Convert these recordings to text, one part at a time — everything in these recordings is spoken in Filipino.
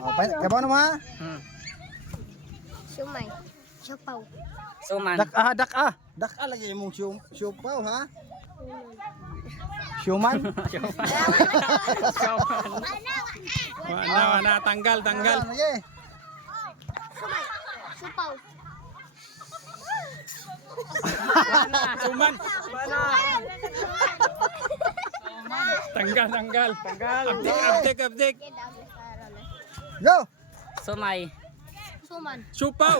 Kabaw na mo ha? Siomay. Siopaw. Suman. Dak lagi mong siopaw ha? Siuman? Wala, tanggal. Lagi. Siomay. Siopaw. Suman. Tanggal. Abdik. Go! Sumay. Suman. Supaw.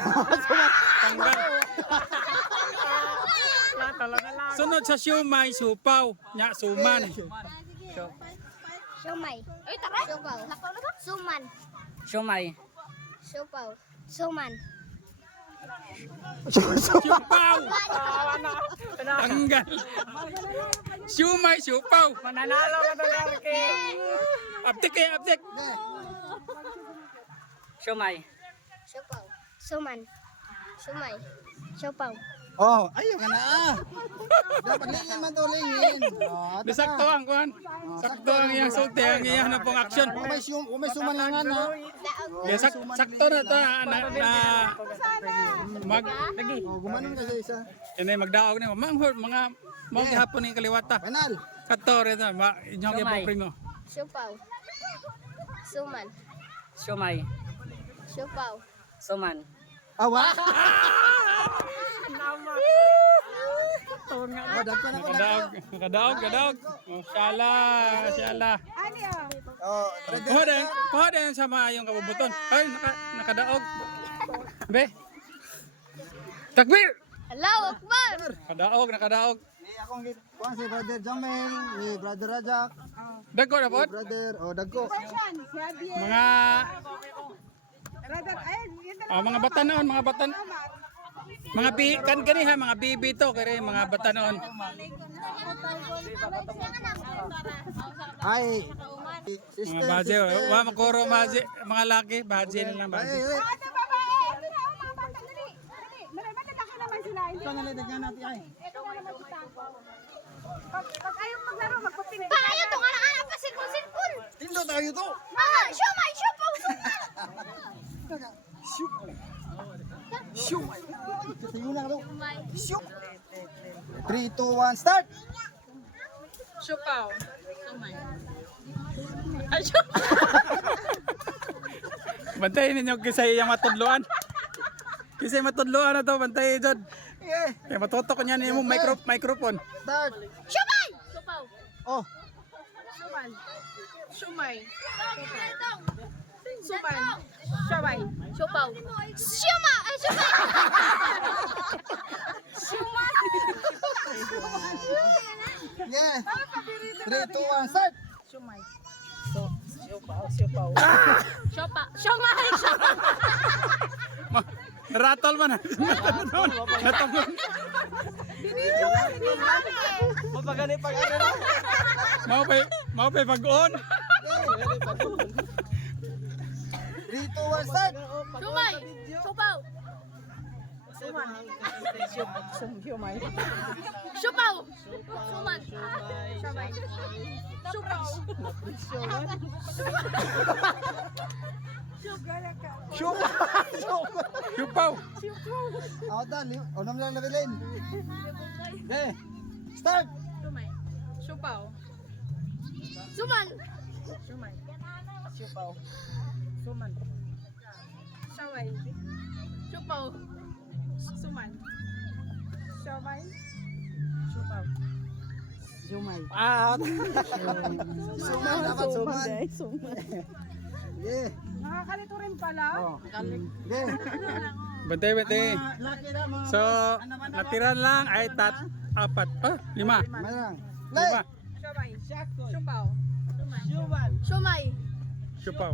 Tanggal. Sunod sa siumay, supaw. Nya, suman. Siomay. Siopaw. Suman. Sumay. Siopaw. Suman. Supaw. Tanggal. Siumay, supaw. Mananalo ka talaga. Abdik. Sumay. Siopaw. Suman. Sumay. Siopaw. Oh, ayaw ka na Dapat lingin man to, lingin. Oh, Bisakto ang kuhan. Sakto ang iyang sulti, ang iyang na pong aksyon. Kung may sumalangan ha. Sakto na ta na Gumanon ka sa isa. Inay magdaog na mga gihapon ning kaliwata. Penal. Katore na inyong Sumay. gyapon primo. Siopaw. Suman. Sumay. Siopaw. Suman. Awa. Nakadaog. Oh, syala. Oh, Kuha din sa maayong kabubuton. Ay, nakadaog. Be. Takbir! Allahu Akbar. Nakadaog. Ni akong kuan si Brother Jamel, ni Brother Rajak, Dagko na ni po. Brother Dagko. Mga bata noon, mga bibi to, kaya mga bata noon. Ay. Mga baje, wa makuro baje, mga laki, baje na lang baje. Paano tong anak-anak pa silpon? Tindo tayo to. Mga siomay, siopaw. Shoot. Kasi na to. Shoot. 3 2 1 start. Siopaw. Bantayin ninyo kasi yung matudluan. Kasi matudluan na to, bantayin dyan. Yeah. Kaya matutok niya niyo yung microphone. Start. Siomay. Oh. Sumay. Siomay. Siopaw. Sioma. Ay, siomay. Yeah. 3 2 1 start. Sumay. Siopa. Siomay. Naratol man. Natangol. Mau pa pag-on. 3 2 1 start. Siomay. Siopaw. Siomay. Siopaw. Suman. Siomay. Siopaw. Yupaw. Ako dali. Unam lang na bilin. Okay. Start. Sumay. Siopaw. Suman. Sumay. Siopaw. Suman. Siomay. Siopaw. Suman. Siomay. Siopaw. Sumay. Suman dapat suman. Yeah. Nakakalito rin pala. Oh. Yeah. Bantay. Laki na mga. So, natira lang ay 5. 5. Mayroon. Lay. Siomay. Siopaw. Siomay. Yupaw.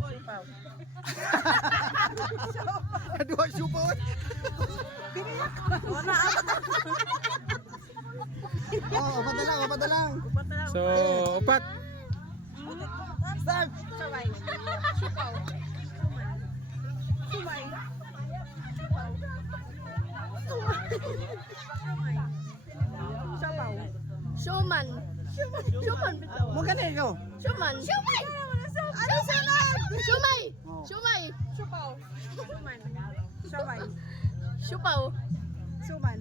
Dua supo. Oh, opat na lang. So, 4. Start. Siomay. Siopaw. Sumay. Siopaw. Suman. Suman bitaw. Mo gani ikaw. Suman. Siomay. Ano sunod? Siomay. Siomay. Suman. Siomay. Siopaw. Suman.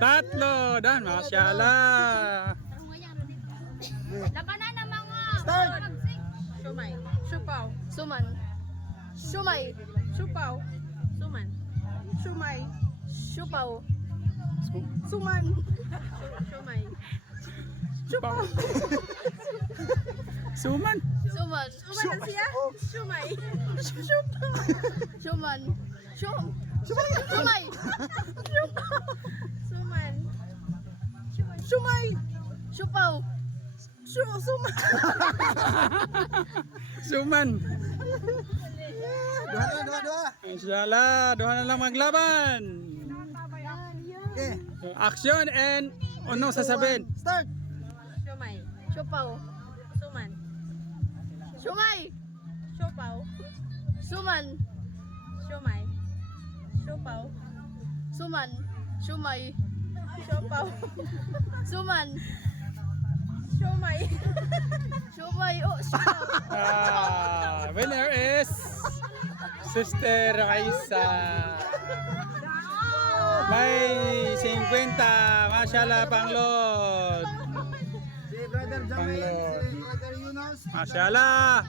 Tatlo. Dan, masyaallah. Labanan ng mga. Start! Siomay. Siopaw. Suman. Siomay. Siopaw. Suman. Siomay. Siopaw. Suman. Siomay. Suman. Suman. Suman na siya? Siomay. Suman. Siomay. Suman. Siomay. Siopaw. Suman. Suman. Dua. Masyaallah. Duha na lang maglaban. Okay, Action and ano sasabihin? start! Siomay. Siopaw. Suman. Siomay. Siopaw. Suman. Siomay. Siopaw. Suman. Siomay. Siopaw. Suman. Siomay. Siomay. Oh, siopaw. Winner is Sister Raisa. May 50. Masyaallah, Panglod. Si Brother Jamel, Panglod. si Brother Yunus. Masyaallah.